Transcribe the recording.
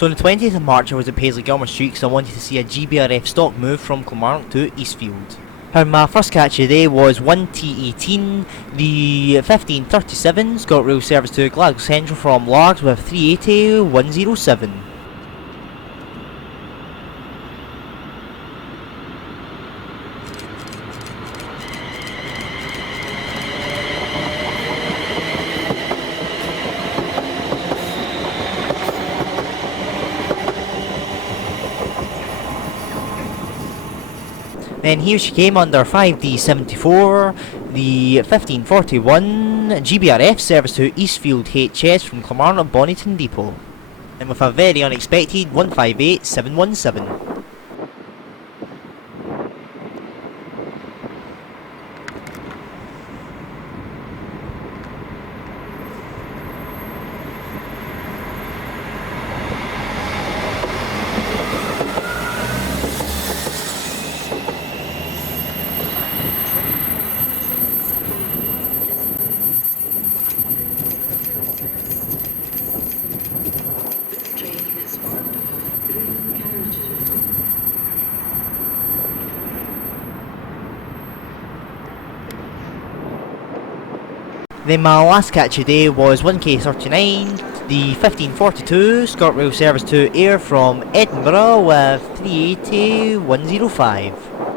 So on the 20th of March I was at Paisley Gilmour Street because I wanted to see a GBRF stock move from Kilmarnock to Eastfield. And my first catch of the day was 1T18, the 1537 ScotRail service to Glasgow Central from Largs with 380 107. Then here she came under 5D74, the 1541 GBRF service to Eastfield HS from Kilmarnock Bonnyton Depot, and with a very unexpected 158 717. Then my last catch of the day was 1K39, the 1542 ScotRail service to Ayr from Edinburgh with 380 105.